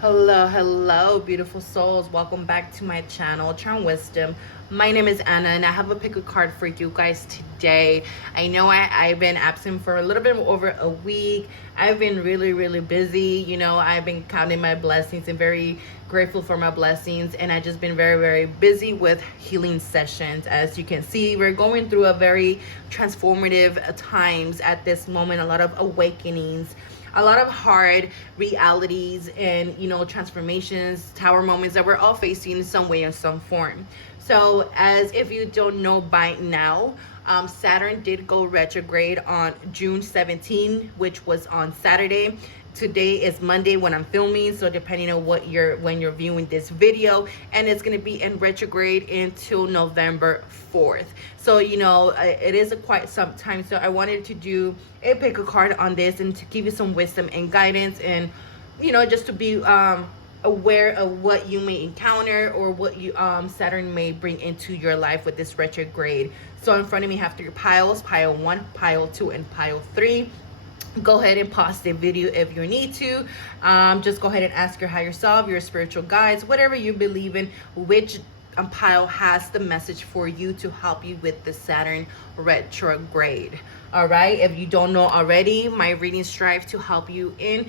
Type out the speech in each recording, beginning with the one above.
Hello, beautiful souls. Welcome back to my channel, Charm Wisdom. My name is Anna, and I have a pick a card for you guys today. I know I've been absent for a little bit over a week. I've been really busy. I've been counting my blessings and very grateful for my blessings. And I've just been very busy with healing sessions. As you can see, we're going through a very transformative times at this moment, a lot of awakenings, a lot of hard realities and transformations, tower moments that we're all facing in some way or some form. So as if you don't know by now, Saturn did go retrograde on June 17, which was on Saturday. Today is Monday when I'm filming, so depending on when you're viewing this video, and it's going to be in retrograde until November 4th. So it is quite some time, so I wanted to do a pick a card on this and to give you some wisdom and guidance, and just to be aware of what you may encounter or what you Saturn may bring into your life with this retrograde. So in front of me I have 3 piles: pile 1, pile 2, and pile 3. Go ahead and pause the video if you need to. Just go ahead and ask your higher self, your spiritual guides, whatever you believe in, which pile has the message for you to help you with the Saturn retrograde. All right, if you don't know already, my readings strive to help you in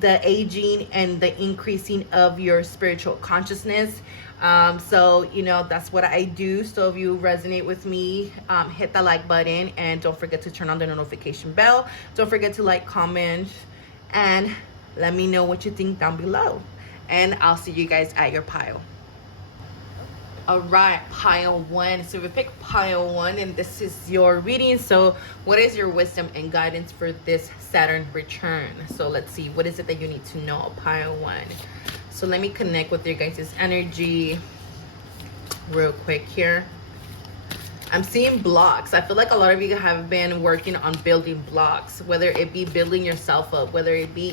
the aging and the increasing of your spiritual consciousness. So that's what I do. So if you resonate with me, hit the like button, and don't forget to turn on the notification bell. Don't forget to like, comment, and let me know what you think down below, and I'll see you guys at your pile. All right, pile 1. So we pick pile 1, and this is your reading. So what is your wisdom and guidance for this Saturn return? So let's see, what is it that you need to know, pile 1? So let me connect with your guys' energy real quick here. I'm seeing blocks. I feel like a lot of you have been working on building blocks, whether it be building yourself up, whether it be,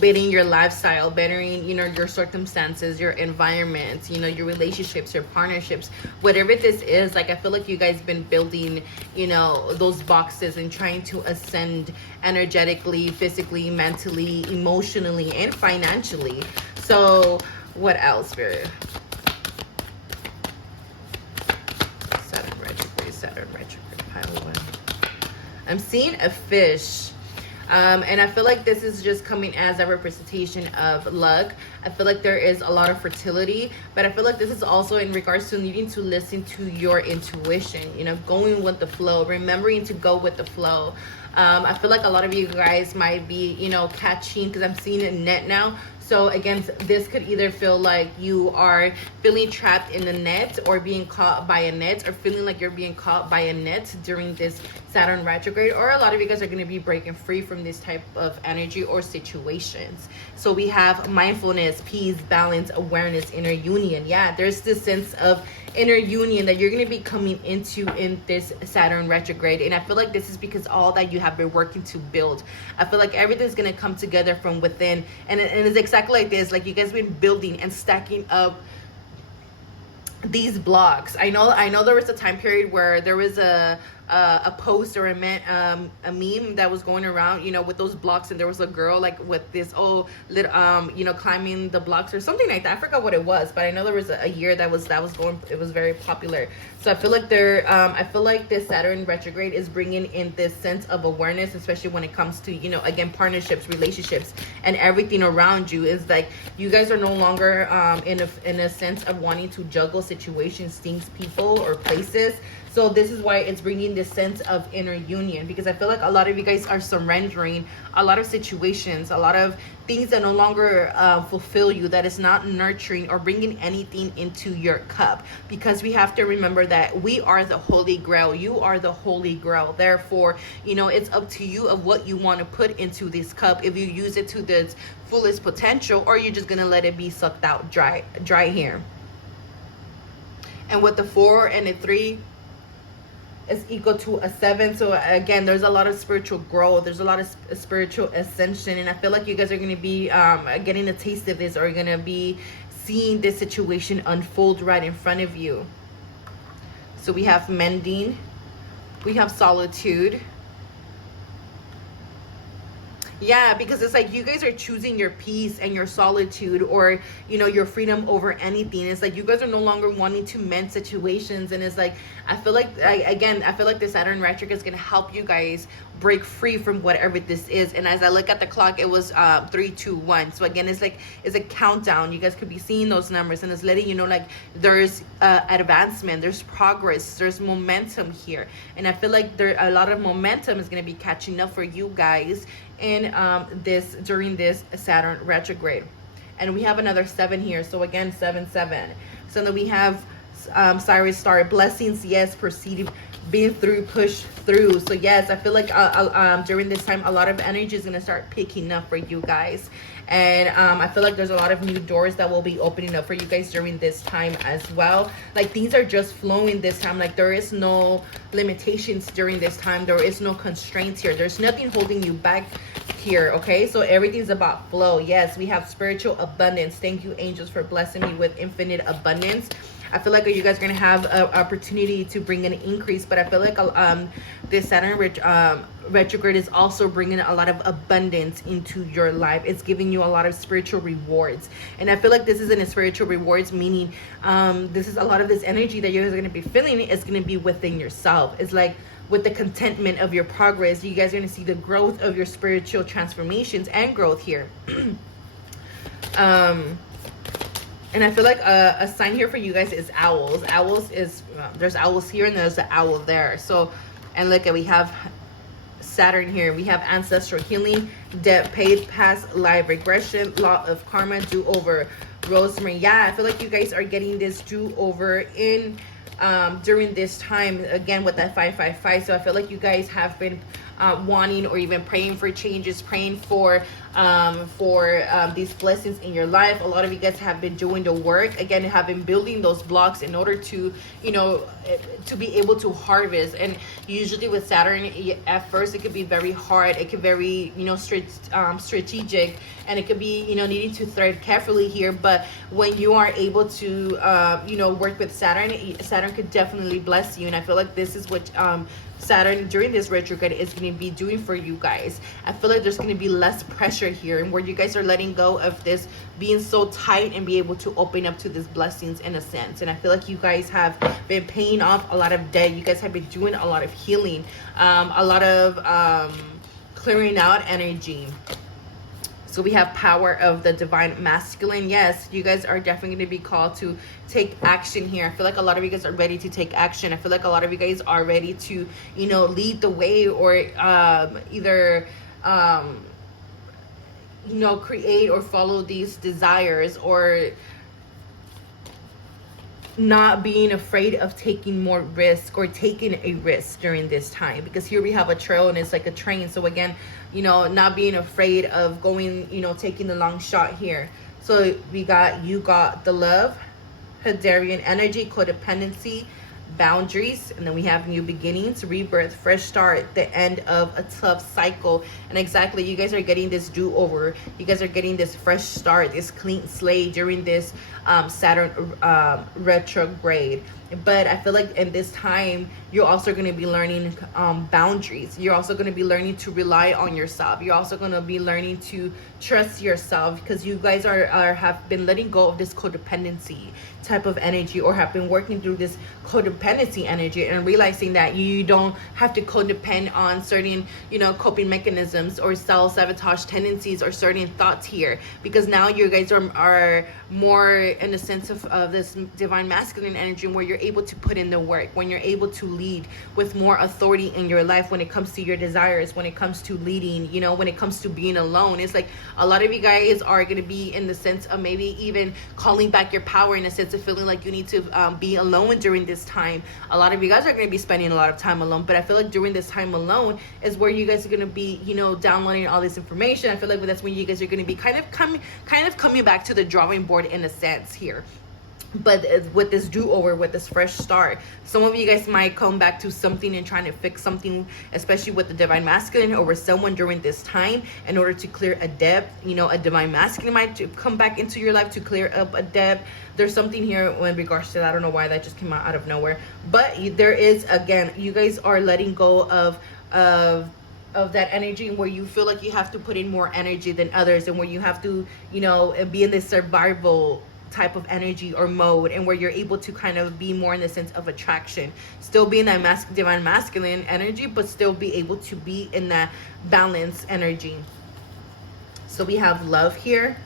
bettering your lifestyle, bettering, your circumstances, your environment, your relationships, your partnerships, whatever this is. Like, I feel like you guys been building, those boxes and trying to ascend energetically, physically, mentally, emotionally, and financially. So what else, Spirit? Saturn retrograde, pile 1. I'm seeing a fish. And I feel like this is just coming as a representation of luck. I feel like there is a lot of fertility, but I feel like this is also in regards to needing to listen to your intuition, going with the flow, remembering to go with the flow. I feel like a lot of you guys might be, catching, because I'm seeing a net now. So again, this could either feel like you are feeling trapped in a net, or being caught by a net, or feeling like you're being caught by a net during this Saturn retrograde, or a lot of you guys are going to be breaking free from this type of energy or situations. So we have mindfulness, peace, balance, awareness, inner union. Yeah, there's this sense of inner union that you're going to be coming into in this Saturn retrograde. And I feel like this is because all that you have been working to build. I feel like everything's going to come together from within, and it's exactly like this. Like, you guys been building and stacking up these blocks. I know there was a time period where there was a post or a meme that was going around, with those blocks, and there was a girl like with this little climbing the blocks or something like that. I forgot what it was, but I know there was a year that was going, it was very popular. So I feel like this Saturn retrograde is bringing in this sense of awareness, especially when it comes to again, partnerships, relationships, and everything around you. Is like you guys are no longer in a sense of wanting to juggle situations, things, people, or places. So this is why it's bringing this sense of inner union, because I feel like a lot of you guys are surrendering a lot of situations, a lot of things that no longer fulfill you, that is not nurturing or bringing anything into your cup. Because we have to remember that we are the Holy Grail. You are the Holy Grail. Therefore, it's up to you of what you want to put into this cup. If you use it to the fullest potential, or you're just going to let it be sucked out dry here. And with the 4 and the 3, is equal to a 7. So again, there's a lot of spiritual growth, there's a lot of spiritual ascension, and I feel like you guys are going to be getting a taste of this, or going to be seeing this situation unfold right in front of you. So we have mending, we have solitude, Yeah, because it's like you guys are choosing your peace and your solitude, or your freedom over anything. It's like you guys are no longer wanting to mend situations, and it's like I feel like I feel like the Saturn retrograde is going to help you guys break free from whatever this is. And as I look at the clock, it was 3, 2, 1. So again, it's a countdown. You guys could be seeing those numbers, and it's letting you know like there's advancement, there's progress, there's momentum here. And I feel like there a lot of momentum is going to be catching up for you guys in during this Saturn retrograde. And we have another 7 here, so again 7 7. So then we have Cyrus star, blessings, yes, proceed, been through, push through. So yes, I feel like during this time a lot of energy is going to start picking up for you guys. And I feel like there's a lot of new doors that will be opening up for you guys during this time as well. Like things are just flowing this time. Like there is no limitations during this time. There is no constraints here. There's nothing holding you back here. Okay, so everything's about flow. Yes, we have spiritual abundance. Thank you, angels, for blessing me with infinite abundance. I feel like you guys are going to have an opportunity to bring an increase, but I feel like this Saturn retrograde is also bringing a lot of abundance into your life. It's giving you a lot of spiritual rewards. And I feel like this isn't a spiritual rewards, meaning this is a lot of this energy that you guys are going to be feeling is going to be within yourself. It's like with the contentment of your progress, you guys are going to see the growth of your spiritual transformations and growth here. And I feel like a sign here for you guys is owls. Owls is, there's owls here and there's an owl there. So, and look, we have Saturn here. We have ancestral healing, debt paid, past life regression, law of karma, do-over, rosemary. Yeah, I feel like you guys are getting this do-over in during this time, again, with that 555. So I feel like you guys have been wanting or even praying for changes, praying for these blessings in your life. A lot of you guys have been doing the work, again, have been building those blocks in order to to be able to harvest. And usually with Saturn, at first it could be very hard, it could be very strategic, and it could be needing to thread carefully here. But when you are able to work with Saturn could definitely bless you. And I feel like this is what Saturn during this retrograde is going to be doing for you guys. I feel like there's going to be less pressure here, and where you guys are letting go of this being so tight and be able to open up to these blessings in a sense. And I feel like you guys have been paying off a lot of debt. You guys have been doing a lot of healing, a lot of clearing out energy. So we have power of the divine masculine. Yes, you guys are definitely going to be called to take action here. I feel like a lot of you guys are ready to take action. I feel like a lot of you guys are ready to, lead the way, or either, create or follow these desires, or not being afraid of taking more risk or taking a risk during this time. Because here we have a trail and it's like a train. So again, not being afraid of going, taking the long shot here. So we got, you got the love, Hadarian energy, codependency, boundaries, and then we have new beginnings, rebirth, fresh start, the end of a tough cycle. And exactly, you guys are getting this do-over. You guys are getting this fresh start, this clean slate during this Saturn retrograde. But I feel like in this time, you're also going to be learning boundaries. You're also going to be learning to rely on yourself. You're also going to be learning to trust yourself, because you guys have been letting go of this codependency type of energy, or have been working through this codependency energy, and realizing that you don't have to codepend on certain coping mechanisms or self-sabotage tendencies or certain thoughts here, because now you guys are more in the sense of this divine masculine energy, where you're able to put in the work, when you're able to lead with more authority in your life, when it comes to your desires, when it comes to leading, when it comes to being alone. It's like a lot of you guys are going to be in the sense of maybe even calling back your power, in a sense of feeling like you need to be alone during this time. A lot of you guys are going to be spending a lot of time alone, but I feel like during this time alone is where you guys are going to be downloading all this information. I feel like that's when you guys are going to be kind of coming back to the drawing board in a sense here. But with this do-over, with this fresh start, some of you guys might come back to something and trying to fix something, especially with the divine masculine, or with someone during this time, in order to clear a debt. A divine masculine might come back into your life to clear up a debt. There's something here in regards to that. I don't know why that just came out of nowhere, but there is, again, you guys are letting go of that energy, where you feel like you have to put in more energy than others, and where you have to, you know, be in this survival type of energy or mode, and where you're able to kind of be more in the sense of attraction, still be in that divine masculine energy, but still be able to be in that balance energy. So we have love here.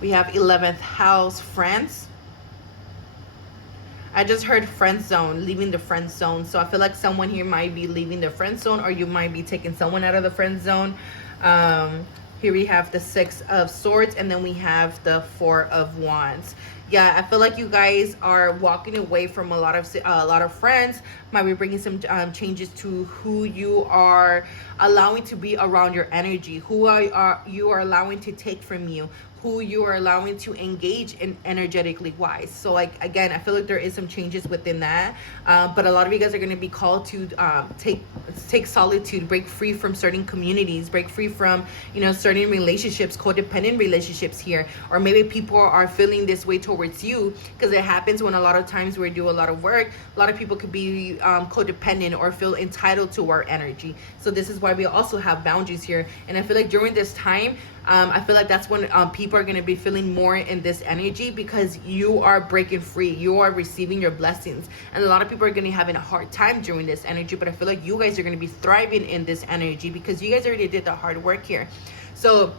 We have 11th house, friends. I just heard friend zone, leaving the friend zone. So I feel like someone here might be leaving the friend zone, or you might be taking someone out of the friend zone. Here we have the 6 of Swords, and then we have the 4 of Wands. Yeah, I feel like you guys are walking away from a lot of friends. Might be bringing some changes to who you are allowing to be around your energy, who you are allowing to take from you, who you are allowing to engage in energetically wise. So like, again, I feel like there is some changes within that, but a lot of you guys are going to be called to take solitude, break free from certain communities, break free from, you know, certain relationships, codependent relationships here. Or maybe people are feeling this way towards you, because it happens when a lot of times we do a lot of work, a lot of people could be codependent or feel entitled to our energy. So this is why we also have boundaries here. And I feel like during this time, I feel like that's when people are going to be feeling more in this energy, because you are breaking free, you are receiving your blessings, and a lot of people are going to be having a hard time during this energy. But I feel like you guys are going to be thriving in this energy, because you guys already did the hard work here. So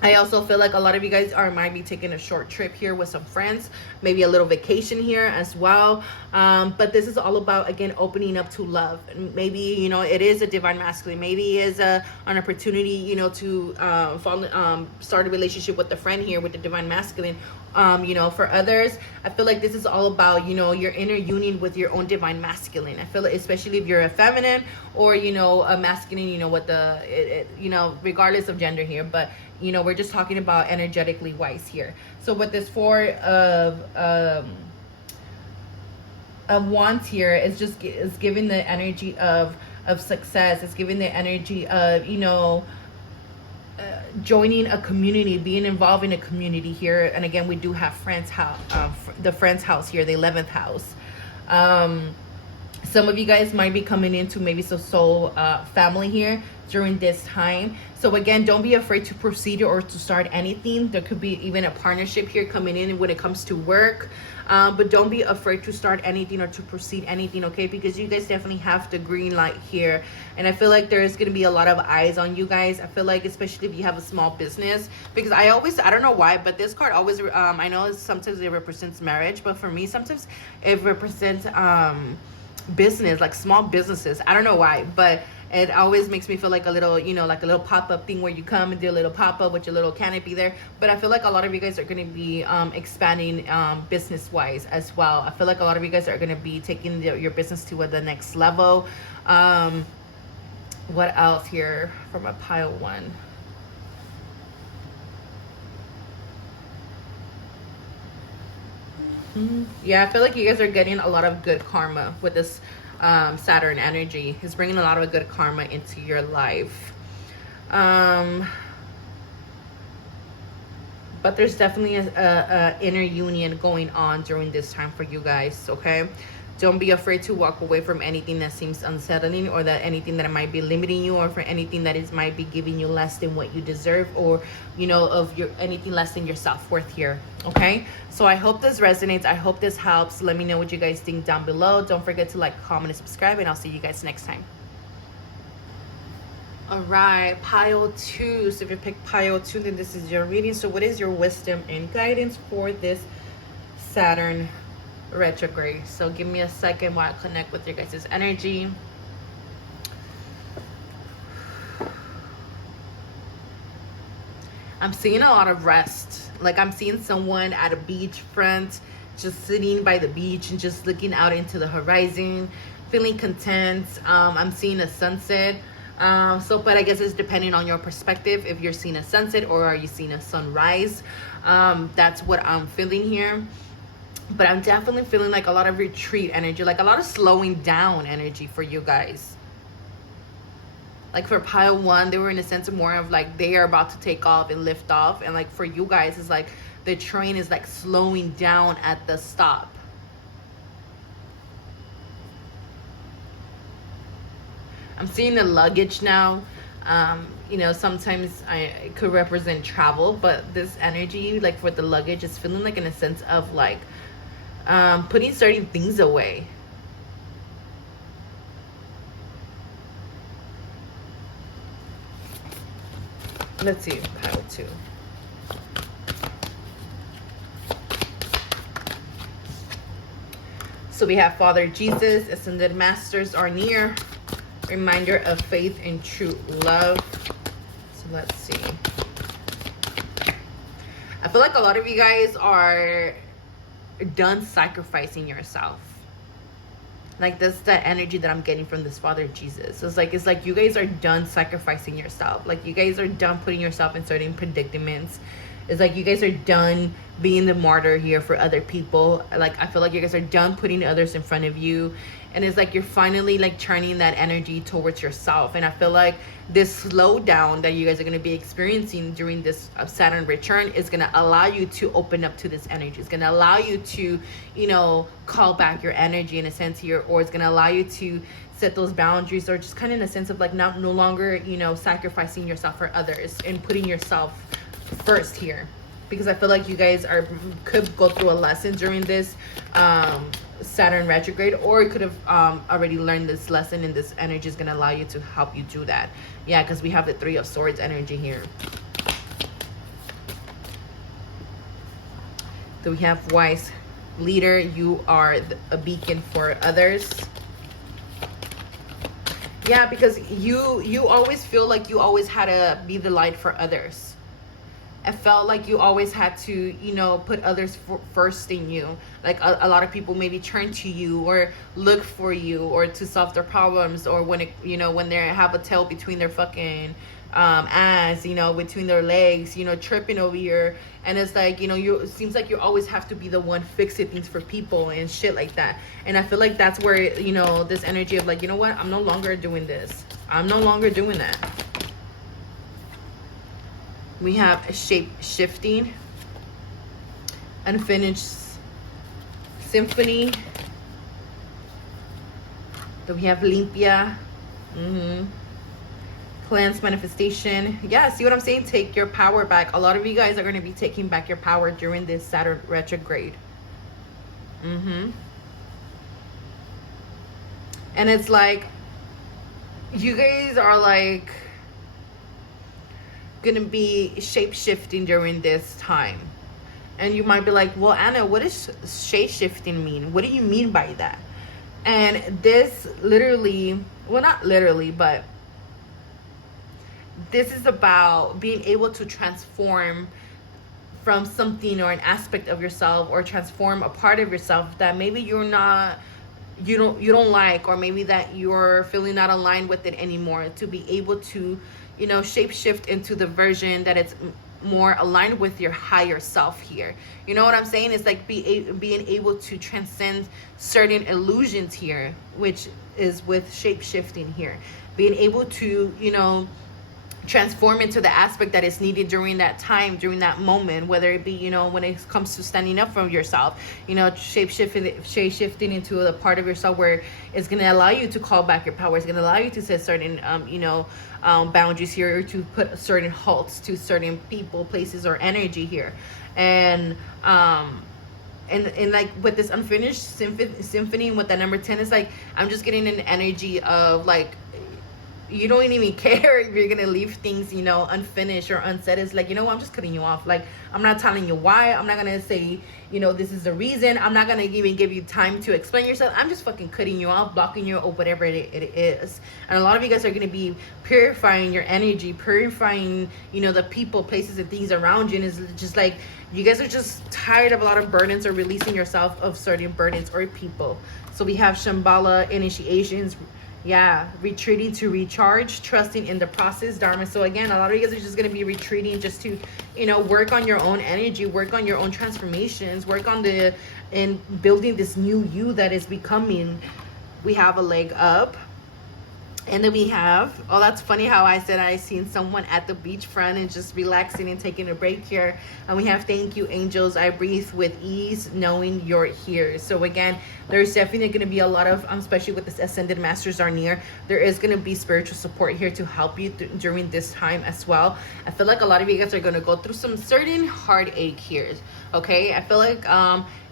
I also feel like a lot of you guys might be taking a short trip here with some friends, maybe a little vacation here as well. But this is all about, again, opening up to love. And maybe, you know, it is a divine masculine. Maybe it is an opportunity, you know, to start a relationship with a friend here with the divine masculine. You know, for others, I feel like this is all about, you know, your inner union with your own divine masculine. I feel like, especially if you're a feminine or, you know, a masculine, you know, with you know, regardless of gender here, but, you know, we're just talking about energetically wise here. So with this 4 of Wands here, is giving the energy of success. It's giving the energy of, you know, joining a community, being involved in a community here. And again, we do have friends house, the friend's house here, the 11th house. Some of you guys might be coming into maybe some soul family here during this time. So again, don't be afraid to proceed or to start anything. There could be even a partnership here coming in when it comes to work. But don't be afraid to start anything or to proceed anything, okay? Because you guys definitely have the green light here. And I feel like there's going to be a lot of eyes on you guys. I feel like, especially if you have a small business, because I don't know why, but this card always, I know sometimes it represents marriage, but for me, sometimes it represents business, like small businesses. I don't know why, but it always makes me feel like a little, you know, like a little pop-up thing where you come and do a little pop-up with your little canopy there. But I feel like a lot of you guys are going to be expanding business-wise as well. I feel like a lot of you guys are going to be taking your business to the next level. What else here from a pile 1? Yeah, I feel like you guys are getting a lot of good karma with this Saturn energy. Is bringing a lot of good karma into your life. But there's definitely a inner union going on during this time for you guys, okay? Don't be afraid to walk away from anything that seems unsettling, or that anything that might be limiting you, or for anything that might be giving you less than what you deserve, or, you know, of anything less than your self-worth here, okay? So I hope this resonates. I hope this helps. Let me know what you guys think down below. Don't forget to like, comment, and subscribe, and I'll see you guys next time. All right, pile 2. So if you pick pile 2, then this is your reading. So what is your wisdom and guidance for this Saturn retrograde? So give me a second while I connect with your guys' energy. I'm seeing a lot of rest. Like, I'm seeing someone at a beach front, just sitting by the beach and just looking out into the horizon, feeling content. I'm seeing a sunset. But I guess it's depending on your perspective, if you're seeing a sunset or are you seeing a sunrise. That's what I'm feeling here. But I'm definitely feeling like a lot of retreat energy, like a lot of slowing down energy for you guys. Like for pile 1, they were in a sense of more of like they are about to take off and lift off. And like for you guys, it's like the train is like slowing down at the stop. I'm seeing the luggage now. You know, sometimes it could represent travel, but this energy, like for the luggage, is feeling like in a sense of like putting certain things away. Let's see, pile 2. So we have Father Jesus, Ascended Masters are near. Reminder of faith and true love. So let's see. I feel like a lot of you guys are done sacrificing yourself. Like that's the energy that I'm getting from this Father Jesus. So it's like you guys are done sacrificing yourself. Like you guys are done putting yourself in certain predicaments. It's like you guys are done being the martyr here for other people. Like I feel like you guys are done putting others in front of you. And it's like you're finally like turning that energy towards yourself. And I feel like this slowdown that you guys are going to be experiencing during this Saturn return is going to allow you to open up to this energy. It's going to allow you to, you know, call back your energy in a sense here, or it's going to allow you to set those boundaries, or just kind of in a sense of like no longer, you know, sacrificing yourself for others and putting yourself first here. Because I feel like you guys could go through a lesson during this Saturn retrograde, or you could have already learned this lesson, and this energy is going to allow you to help you do that. Yeah, because we have the 3 of Swords energy here. So we have Wise Leader. You are a beacon for others. Yeah, because you always feel like you always had to be the light for others. I felt like you always had to, you know, put others first in you. Like a lot of people maybe turn to you or look for you or to solve their problems, or when it, you know, when they have a tail between their fucking ass, you know, between their legs, you know, tripping over here. And it's like, you know, it seems like you always have to be the one fixing things for people and shit like that. And I feel like that's where, you know, this energy of like, you know what, I'm no longer doing this. I'm no longer doing that. We have shape shifting, unfinished symphony. Then we have limpia, cleanse, manifestation. Yeah, see what I'm saying? Take your power back. A lot of you guys are going to be taking back your power during this Saturn retrograde. And it's like you guys are like gonna be shape-shifting during this time. And you might be like, well, Anna, what does shape-shifting mean? What do you mean by that? And this literally, well, not literally, but this is about being able to transform from something or an aspect of yourself, or transform a part of yourself that maybe you don't like, or maybe that you're feeling not aligned with it anymore, to be able to, you know, shape shift into the version that it's more aligned with your higher self here. You know what I'm saying? It's like being able to transcend certain illusions here, which is with shape shifting here. Being able to, you know, transform into the aspect that is needed during that time, during that moment, whether it be, you know, when it comes to standing up for yourself, you know, shape shifting into the part of yourself where it's going to allow you to call back your power. It's going to allow you to set certain you know, boundaries here, or to put certain halts to certain people, places, or energy here. And like with this unfinished symphony with that number 10, it's like I'm just getting an energy of like, you don't even care if you're gonna leave things, you know, unfinished or unsaid. It's like, you know what, I'm just cutting you off. Like, I'm not telling you why. I'm not gonna say, you know, this is the reason. I'm not gonna even give you time to explain yourself. I'm just fucking cutting you off, blocking you, or whatever it is. And a lot of you guys are gonna be purifying your energy, purifying, you know, the people, places, and things around you. And it's just like you guys are just tired of a lot of burdens, or releasing yourself of certain burdens or people. So we have Shambhala initiations. Yeah, retreating to recharge, trusting in the process, Dharma. So again, a lot of you guys are just going to be retreating just to, you know, work on your own energy, work on your own transformations, work on building this new you that is becoming. We have a leg up. And then we have, oh, that's funny how I said I seen someone at the beachfront and just relaxing and taking a break here. And we have, thank you, angels. I breathe with ease, knowing you're here. So again, there's definitely going to be a lot of, especially with this ascended masters are near, there is going to be spiritual support here to help you during this time as well. I feel like a lot of you guys are going to go through some certain heartache here. Okay, I feel like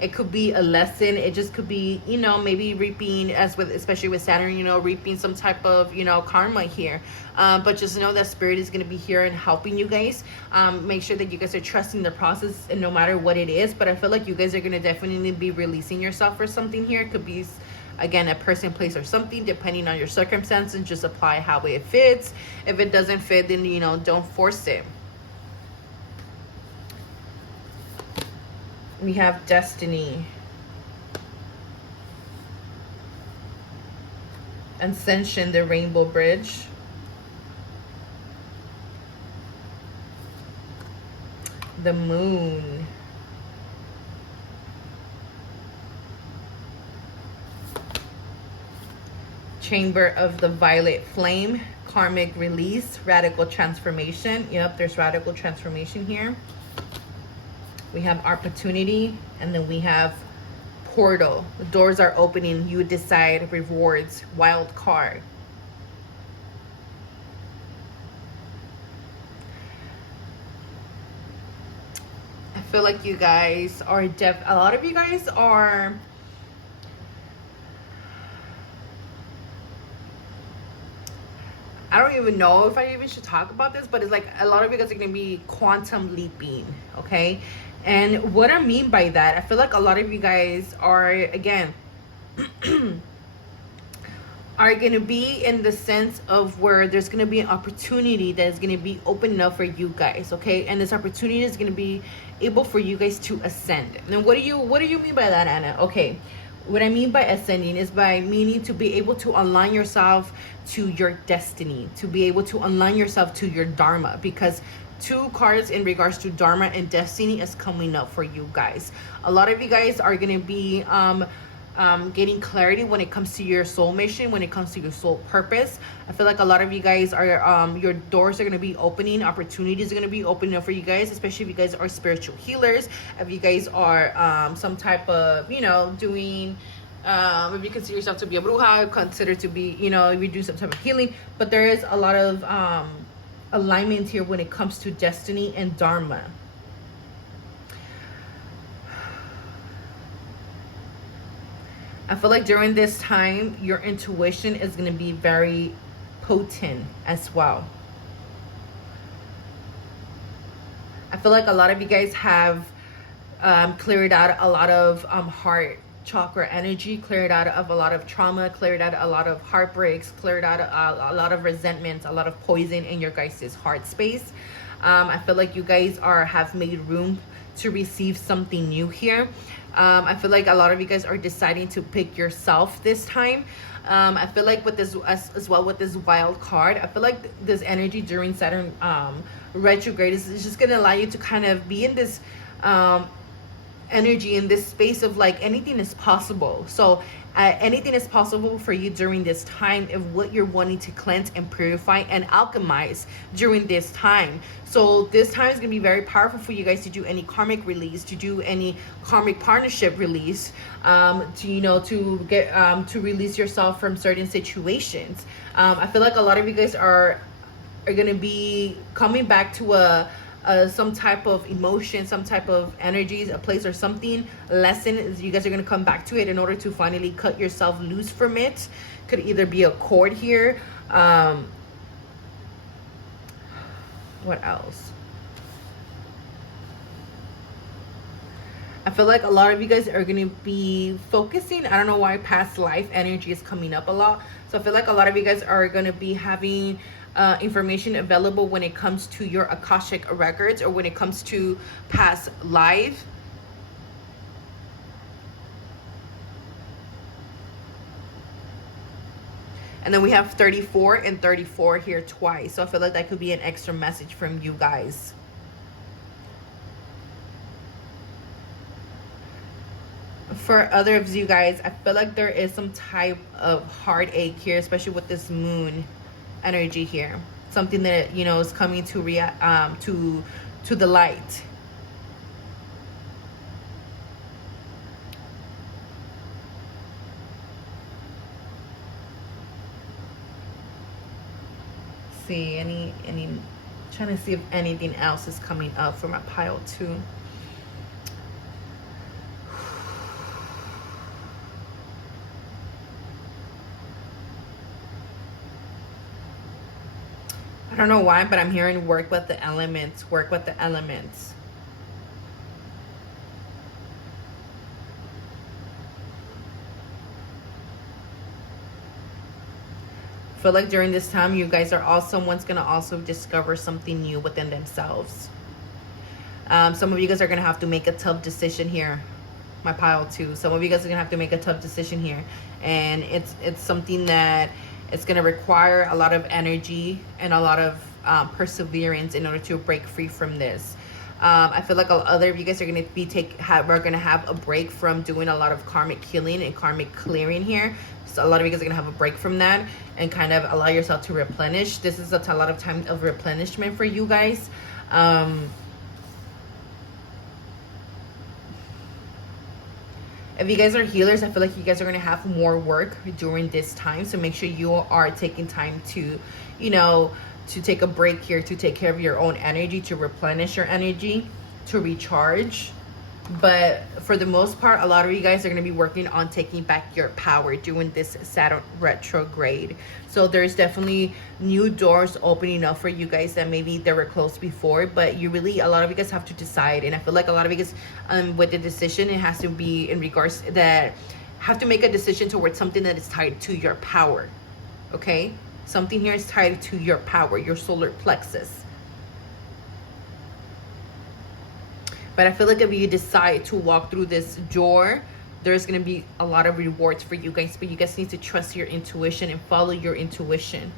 it could be a lesson. It just could be, you know, maybe reaping, as with, especially with Saturn, you know, reaping some type of, you know, karma here. But just know that spirit is going to be here and helping you guys. Make sure that you guys are trusting the process, and no matter what it is. But I feel like you guys are going to definitely be releasing yourself for something here. It could be, again, a person, place, or something, depending on your circumstances. Just apply how it fits. If it doesn't fit, then, you know, don't force it. We have destiny, ascension, the rainbow bridge, the moon, chamber of the violet flame, karmic release, radical transformation. Yep, there's radical transformation here. We have opportunity, and then we have portal. The doors are opening. You decide. Rewards. Wild card. I feel like you guys are a lot of you guys are I don't even know if I even should talk about this, but it's like a lot of you guys are going to be quantum leaping, okay? And what I mean by that, I feel like a lot of you guys are, again, are going to be in the sense of where there's going to be an opportunity that is going to be open up for you guys, okay? And this opportunity is going to be able for you guys to ascend. And what do you mean by that, Anna? Okay. What I mean by ascending is by meaning to be able to align yourself to your destiny, to be able to align yourself to your dharma, because 2 cards in regards to dharma and destiny is coming up for you guys. A lot of you guys are going to be getting clarity when it comes to your soul mission, when it comes to your soul purpose. I feel like a lot of you guys are your doors are going to be opening, opportunities are going to be opening up for you guys, especially if you guys are spiritual healers, if you guys are some type of, you know, doing if you consider yourself to be a bruja, consider to be, you know, if you do some type of healing. But there is a lot of alignment here when it comes to destiny and dharma. I feel like during this time, your intuition is going to be very potent as well. I feel like a lot of you guys have cleared out a lot of heart chakra energy, cleared out of a lot of trauma, cleared out a lot of heartbreaks, cleared out a lot of resentments, a lot of poison in your guys' heart space. I feel like you guys have made room to receive something new here. I feel like a lot of you guys are deciding to pick yourself this time. I feel like with this as well, with this wild card, I feel like this energy during Saturn retrograde is just going to allow you to kind of be in this energy, in this space of like anything is possible. So anything is possible for you during this time of what you're wanting to cleanse and purify and alchemize during this time. So this time is going to be very powerful for you guys to do any karmic release, to do any karmic partnership release, to, you know, to get to release yourself from certain situations. I feel like a lot of you guys are going to be coming back to some type of emotion, some type of energies, a place or something, lesson. You guys are going to come back to it in order to finally cut yourself loose from it. Could either be a cord here. What else? I feel like a lot of you guys are going to be focusing. I don't know why past life energy is coming up a lot. So I feel like a lot of you guys are going to be having information available when it comes to your Akashic records, or when it comes to past life. And then we have 34 and 34 here twice. So I feel like that could be an extra message from you guys. For other of you guys, I feel like there is some type of heartache here, especially with this moon energy here. Something that, you know, is coming to to the light. See any trying to see if anything else is coming up for my pile too. I don't know why, but I'm hearing work with the elements, work with the elements. I feel like during this time, you guys are all, someone's going to also discover something new within themselves. Some of you guys are going to have to make a tough decision here. My pile too. Some of you guys are going to have to make a tough decision here. And it's something that it's going to require a lot of energy and a lot of perseverance in order to break free from this. I feel like other of you guys are going to be we're going to have a break from doing a lot of karmic healing and karmic clearing here. So a lot of you guys are going to have a break from that and kind of allow yourself to replenish. This is a lot of time of replenishment for you guys. If you guys are healers, I feel like you guys are going to have more work during this time. So make sure you are taking time to, you know, to take a break here, to take care of your own energy, to replenish your energy, to recharge. But for the most part, a lot of you guys are going to be working on taking back your power during this Saturn retrograde. So there's definitely new doors opening up for you guys that maybe they were closed before, but you really, a lot of you guys have to decide. And I feel like a lot of you guys, with the decision, it has to be in regards that have to make a decision towards something that is tied to your power. Okay? Something here is tied to your power, your solar plexus. But I feel like if you decide to walk through this door, there's going to be a lot of rewards for you guys. But you guys need to trust your intuition and follow your intuition.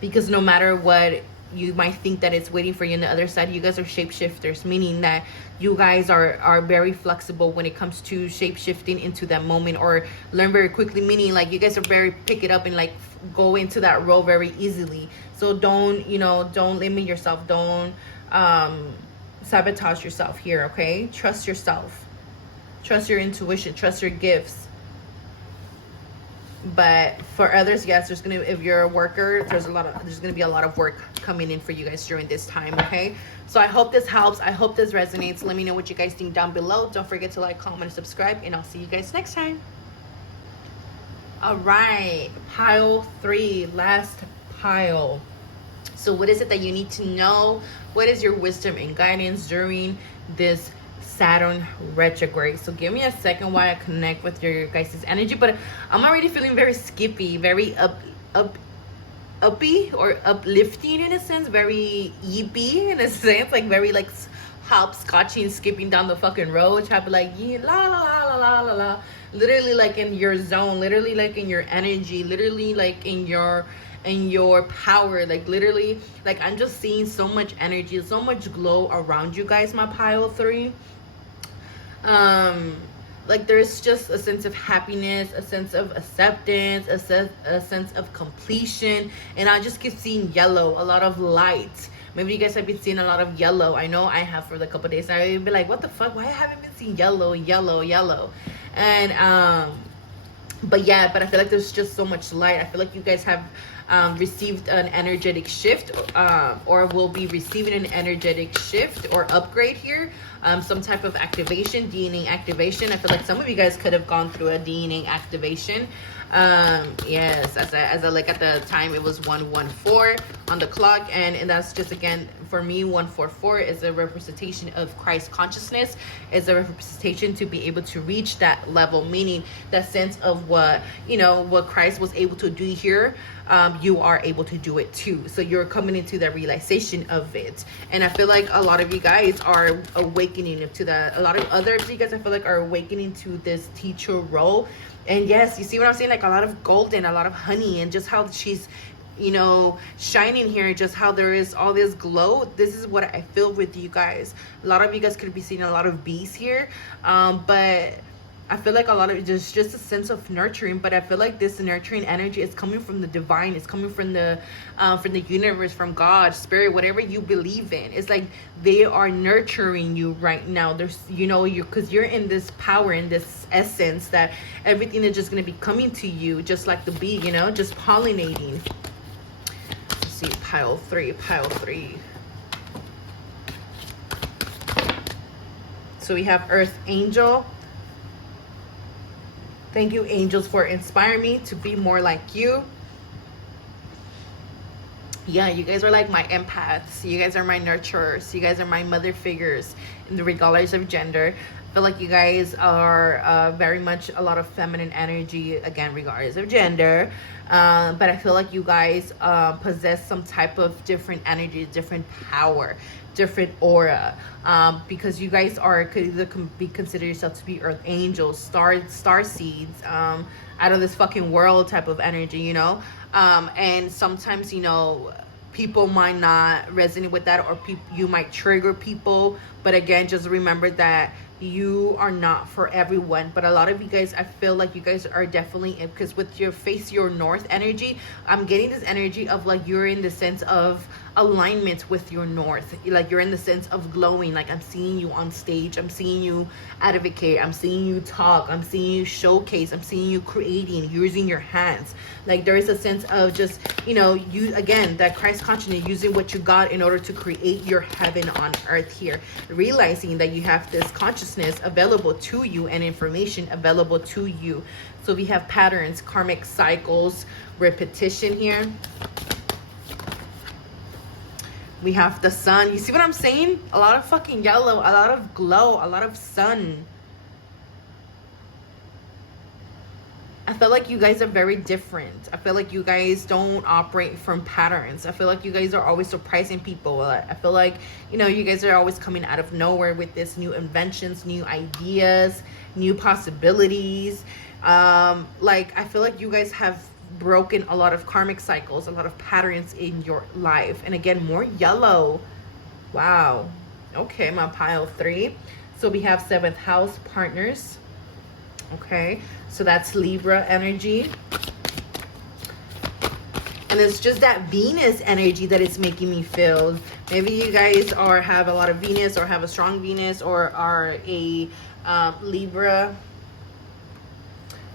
Because no matter what you might think that it's waiting for you on the other side, you guys are shapeshifters. Meaning that you guys are very flexible when it comes to shapeshifting into that moment. Or learn very quickly. Meaning like you guys are very pick it up and like go into that role very easily. So don't, you know, don't limit yourself. Don't sabotage yourself here, okay? Trust yourself. Trust your intuition. Trust your gifts. But for others, yes, there's gonna, if you're a worker, there's gonna be a lot of work coming in for you guys during this time, okay? So I hope this helps. I hope this resonates. Let me know what you guys think down below. Don't forget to like, comment, and subscribe, and I'll see you guys next time. All right, pile 3, last pile. So what is it that you need to know? What is your wisdom and guidance during this Saturn retrograde? So give me a second while I connect with your guys' energy. But I'm already feeling very skippy, very uppy or uplifting in a sense, very yippy in a sense, like very like hopscotching, skipping down the fucking road, type of like yeah, la la la la la la, literally like in your zone, literally like in your energy, literally like in your power, like literally like I'm just seeing so much energy, so much glow around you guys, my pile 3. Like there's just a sense of happiness, a sense of acceptance, a sense of completion, and I just keep seeing yellow, a lot of light. Maybe you guys have been seeing a lot of yellow. I know I have for the couple days. I'd be like, what the fuck, why I haven't been seeing yellow? And but yeah, but I feel like there's just so much light. I feel like you guys have received an energetic shift, or will be receiving an energetic shift or upgrade here. Some type of activation, DNA activation. I feel like some of you guys could have gone through a DNA activation. Yes, as I look at the time, it was 114 on the clock, and that's just, again, for me, 144 is a representation of Christ consciousness. Is a representation to be able to reach that level, meaning that sense of what, you know, what Christ was able to do here. You are able to do it too. So you're coming into the realization of it. And I feel like a lot of you guys are awakening to that. A lot of others of you guys, I feel like, are awakening to this teacher role. And yes, you see what I'm saying? Like a lot of golden, a lot of honey, and just how she's, you know, shining here, just how there is all this glow. This is what I feel with you guys. A lot of you guys could be seeing a lot of bees here. But I feel like a lot of it is just a sense of nurturing, but I feel like this nurturing energy is coming from the divine. It's coming from the universe, from God, spirit, whatever you believe in. It's like they are nurturing you right now. There's, you know, because you're in this power, in this essence that everything is just going to be coming to you, just like the bee, you know, just pollinating. Let's see, pile three. So we have Earth Angel. Thank you, angels, for inspiring me to be more like you. Yeah, you guys are like my empaths. You guys are my nurturers. You guys are my mother figures in the regardless of gender. I feel like you guys are very much a lot of feminine energy, again, regardless of gender. But I feel like you guys possess some type of different energy, different power, different aura, because you guys could either be consider yourself to be earth angels, star seeds, out of this fucking world type of energy, you know. And sometimes, you know, people might not resonate with that, or you might trigger people, but again, just remember that you are not for everyone. But a lot of you guys, I feel like you guys are definitely, because with your face your north energy, I'm getting this energy of like you're in the sense of alignment with your north, like you're in the sense of glowing. Like I'm seeing you on stage, I'm seeing you advocate, I'm seeing you talk, I'm seeing you showcase, I'm seeing you creating, using your hands. Like there is a sense of just, you know, you again, that Christ consciousness, using what you got in order to create your heaven on earth here, realizing that you have this consciousness available to you and information available to you. So we have patterns, karmic cycles, repetition here. We have the sun. You see what I'm saying? A lot of fucking yellow, a lot of glow, a lot of sun. I feel like you guys are very different. I feel like you guys don't operate from patterns. I feel like you guys are always surprising people. I feel like, you know, you guys are always coming out of nowhere with this new inventions, new ideas, new possibilities. Like, I feel like you guys have broken a lot of karmic cycles, a lot of patterns in your life. And again, more yellow. Wow. Okay, my pile 3. So we have 7th house partners. Okay, so that's Libra energy. And it's just that Venus energy that is making me feel. Maybe you guys have a lot of Venus, or have a strong Venus, or are a Libra.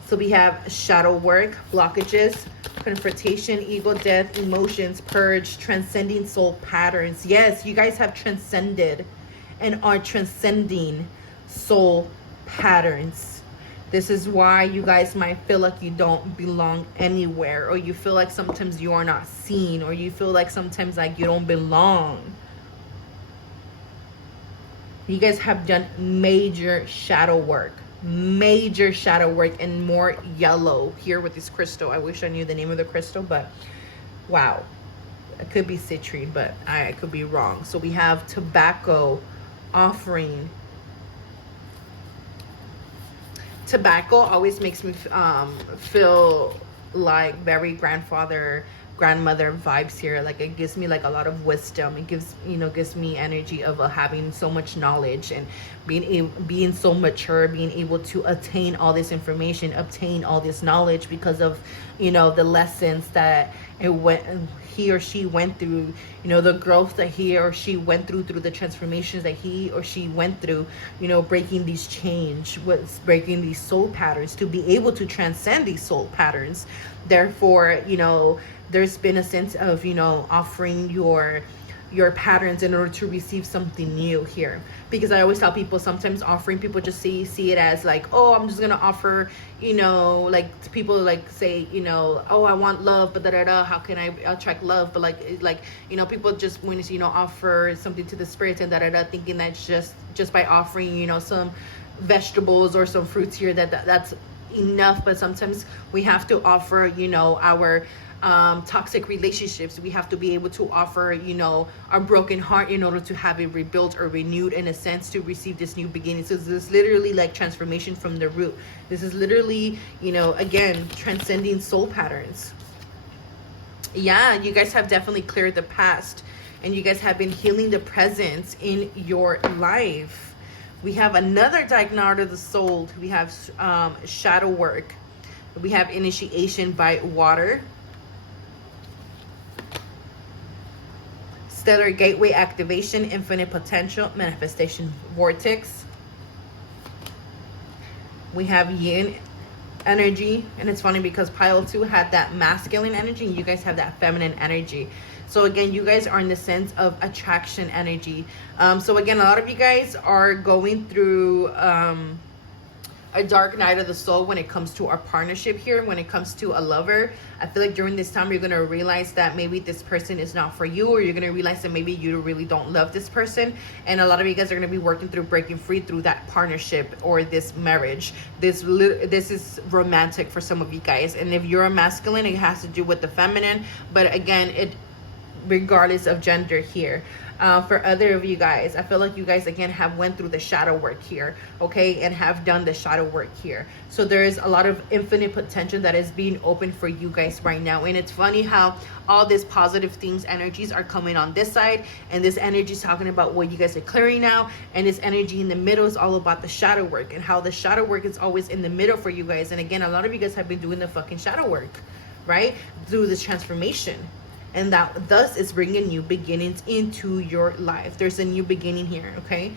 So we have shadow work, blockages, confrontation, ego death, emotions, purge, transcending soul patterns. Yes, you guys have transcended and are transcending soul patterns. This is why you guys might feel like you don't belong anywhere, or you feel like sometimes you are not seen, or you feel like sometimes like you don't belong. You guys have done major shadow work, and more yellow here with this crystal. I wish I knew the name of the crystal, but wow, it could be citrine, but I could be wrong. So we have tobacco offering. Tobacco always makes me feel like very grandmother vibes here. Like it gives me like a lot of wisdom. It gives me energy of having so much knowledge, and being so mature, being able to attain all this information, obtain all this knowledge because of, you know, the lessons that he or she went through, you know, the growth that he or she went through the transformations that he or she went through, you know, breaking these breaking these soul patterns to be able to transcend these soul patterns. Therefore, you know, there's been a sense of, you know, offering your patterns in order to receive something new here. Because I always tell people, sometimes offering, people just see it as like, oh, I'm just gonna offer, you know, like people like say, you know, oh, I want love, but how can I attract love? But like you know, people just want to, you know, offer something to the spirits and thinking that just by offering, you know, some vegetables or some fruits here that's enough. But sometimes we have to offer, you know, our toxic relationships. We have to be able to offer, you know, our broken heart in order to have it rebuilt or renewed, in a sense, to receive this new beginning. So this is literally like transformation from the root. This is literally, you know, again, transcending soul patterns. Yeah, you guys have definitely cleared the past, and you guys have been healing the present in your life. We have another dark night of the soul. We have shadow work. We have initiation by water. Stellar gateway activation, infinite potential, manifestation vortex. We have yin energy, and it's funny because pile 2 had that masculine energy and you guys have that feminine energy. So again, you guys are in the sense of attraction energy. So again, a lot of you guys are going through a dark night of the soul when it comes to our partnership here. When it comes to a lover, I feel like during this time you're going to realize that maybe this person is not for you, or you're going to realize that maybe you really don't love this person. And a lot of you guys are going to be working through breaking free through that partnership or this marriage. This is romantic for some of you guys, and if you're a masculine, it has to do with the feminine. But again, it regardless of gender here. For other of you guys, I feel like you guys again have went through the shadow work here, okay, and have done the shadow work here. So there is a lot of infinite potential that is being opened for you guys right now. And it's funny how all these positive things, energies are coming on this side, and this energy is talking about what you guys are clearing now, and this energy in the middle is all about the shadow work, and how the shadow work is always in the middle for you guys. And again, a lot of you guys have been doing the fucking shadow work, right, through this transformation. And that thus is bringing new beginnings into your life. There's a new beginning here, okay?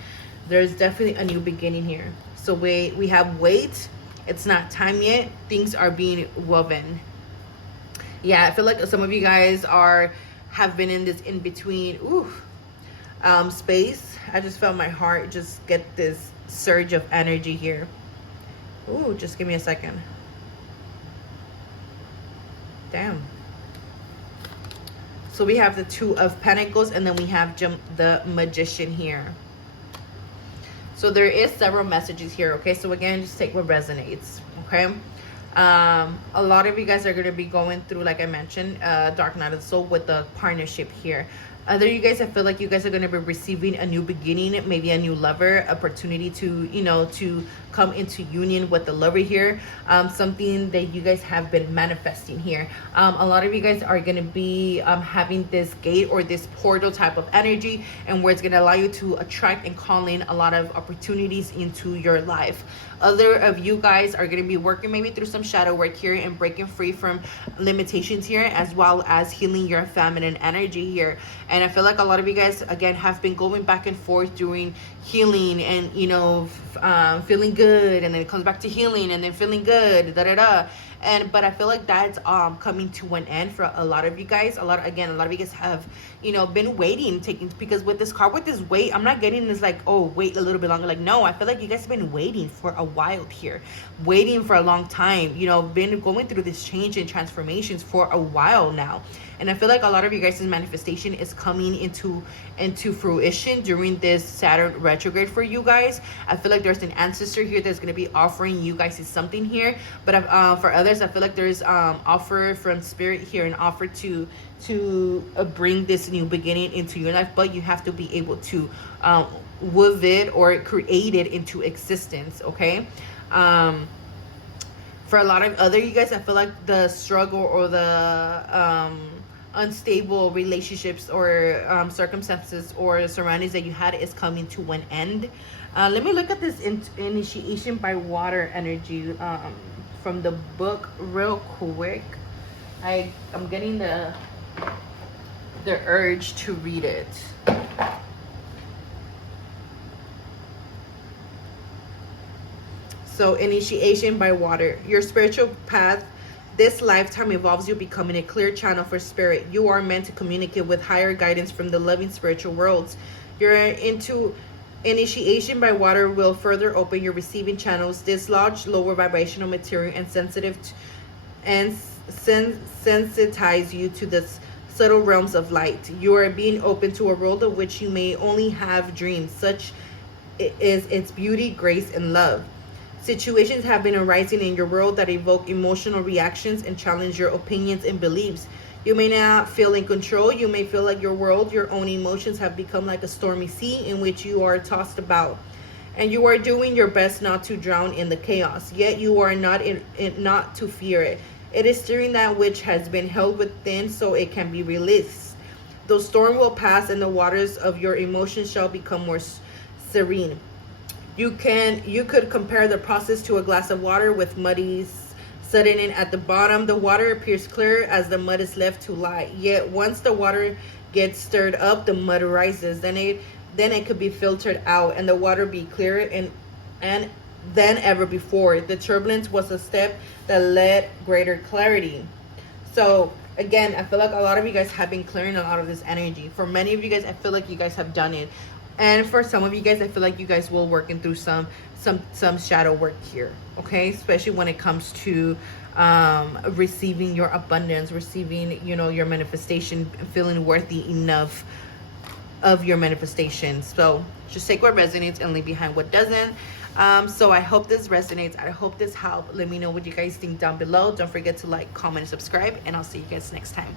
There's definitely a new beginning here. So we have wait. It's not time yet. Things are being woven. Yeah, I feel like some of you guys have been in this in-between space. I just felt my heart just get this surge of energy here. Ooh, just give me a second. Damn. So we have the 2 of Pentacles, and then we have the Magician here. So there is several messages here, okay? So again, just take what resonates, okay? A lot of you guys are going to be going through, like I mentioned, Dark Night of the Soul with the partnership here. Other you guys, I feel like you guys are going to be receiving a new beginning, maybe a new lover, opportunity to, to come into union with the lover here. Something that you guys have been manifesting here. A lot of you guys are going to be having this gate or this portal type of energy, and where it's going to allow you to attract and call in a lot of opportunities into your life. Other of you guys are going to be working maybe through some shadow work here and breaking free from limitations here, as well as healing your feminine energy here. And I feel like a lot of you guys, again, have been going back and forth doing healing and, feeling good, and then it comes back to healing and then feeling good, but I feel like that's coming to an end for a lot of you guys. A lot of you guys have been waiting, because with this card, with this wait, I'm not getting this like, oh, wait a little bit longer. Like, no, I feel like you guys have been waiting for a while here, waiting for a long time, been going through this change and transformations for a while now. And I feel like a lot of you guys' manifestation is coming into fruition during this Saturn retrograde for you guys. I feel like there's an ancestor here that's going to be offering you guys something here. But for others, I feel like there's offer from spirit here, an offer to bring this new beginning into your life. But you have to be able to weave it or create it into existence, okay? For a lot of other you guys, I feel like the struggle or the unstable relationships or circumstances or surroundings that you had is coming to an end. Let me look at this initiation by water energy from the book real quick. I'm getting the urge to read it. So initiation by water. Your spiritual path this lifetime involves you becoming a clear channel for spirit. You are meant to communicate with higher guidance from the loving spiritual worlds. Your initiation by water will further open your receiving channels, dislodge lower vibrational material, and sensitize you to the subtle realms of light. You are being open to a world of which you may only have dreams. Such is its beauty, grace, and love. Situations have been arising in your world that evoke emotional reactions and challenge your opinions and beliefs. You may not feel in control. You may feel like your world, your own emotions have become like a stormy sea in which you are tossed about. And you are doing your best not to drown in the chaos. Yet you are not to fear it. It is stirring that which has been held within so it can be released. The storm will pass and the waters of your emotions shall become more serene. You could compare the process to a glass of water with muddy settling at the bottom. The water appears clear as the mud is left to lie. Yet once the water gets stirred up, the mud rises. Then it could be filtered out, and the water be clearer and than ever before. The turbulence was a step that led greater clarity. So again, I feel like a lot of you guys have been clearing a lot of this energy. For many of you guys, I feel like you guys have done it. And for some of you guys, I feel like you guys will working through some shadow work here, okay? Especially when it comes to receiving your abundance, receiving, you know, your manifestation, feeling worthy enough of your manifestation. So just take what resonates and leave behind what doesn't. So I hope this resonates. I hope this helped. Let me know what you guys think down below. Don't forget to like, comment, and subscribe, and I'll see you guys next time.